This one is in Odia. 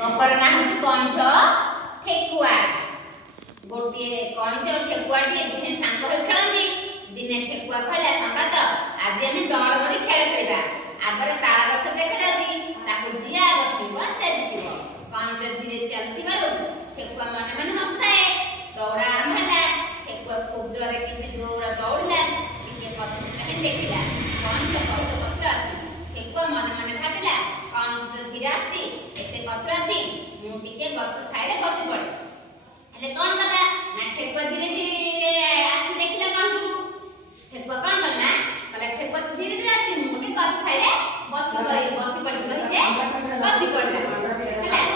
ଗପର ନାଁ ହେଉଛି କଇଁଛ ଠେକୁଆ। ଗୋଟିଏ କଇଁଛ ଠେକୁଆଟିଏ ଦୁହେଁ ସାଙ୍ଗ ହୋଇ ଖେଳନ୍ତି। ଦିନେ ଠେକୁଆ କହିଲା, ସଙ୍ଗାତ ଆଜି ଆମେ ଦୌଡ଼ କରି ଖେଳ ଖେଳିବା। ଆଗରେ ତାଳ ଗଛ ଦେଖାଯାଉଛି, ତାକୁ ଯିଏ ଆଗ ଛୁଇଁବ ସେ ଜିତିବ। କଇଁଛ ଧୀରେ ଚାଲୁଥିବାରୁ ଠେକୁଆ ମନେ ମନେ ହସୁଥାଏ। ଦୌଡ଼ ଆରମ୍ଭ ହେଲା। ଠେକୁଆ ଖୁବ୍ ଜୋରରେ କିଛି ଦୂର ଦୌଡ଼ିଲା। ଟିକେ ପଛକୁ ଚାହିଁ ଦେଖିଲା, କଇଁଛ ବହୁତ ପଛରେ ଅଛି। ଠେକୁଆ ମନେ ମନେ ଭାବିଲା, କଇଁଛ ତ ଧୀରେ ଆସୁଛି, ଏତେ ପଛରେ ଅଛି, ମୁଁ ଟିକେ ଗଛ ଛାଇରେ ବସି ପଡ଼େ। ହେଲେ କ'ଣ କଲା ନା ଠେକୁଆ ଧୀରେ ଧୀରେ ଆସି ଦେଖିଲା କଇଁଛକୁ। ଠେକୁଆ କ'ଣ କଲା ନା କହିଲା, ଠେକୁଆ ଧୀରେ ଧୀରେ ଆସିଛି, ମୁଁ ଗୋଟେ ଗଛ ଛାଇରେ ବସି ପଡ଼ିବି କହି ସେ ବସି ପଡ଼ିଲା। ହେଲା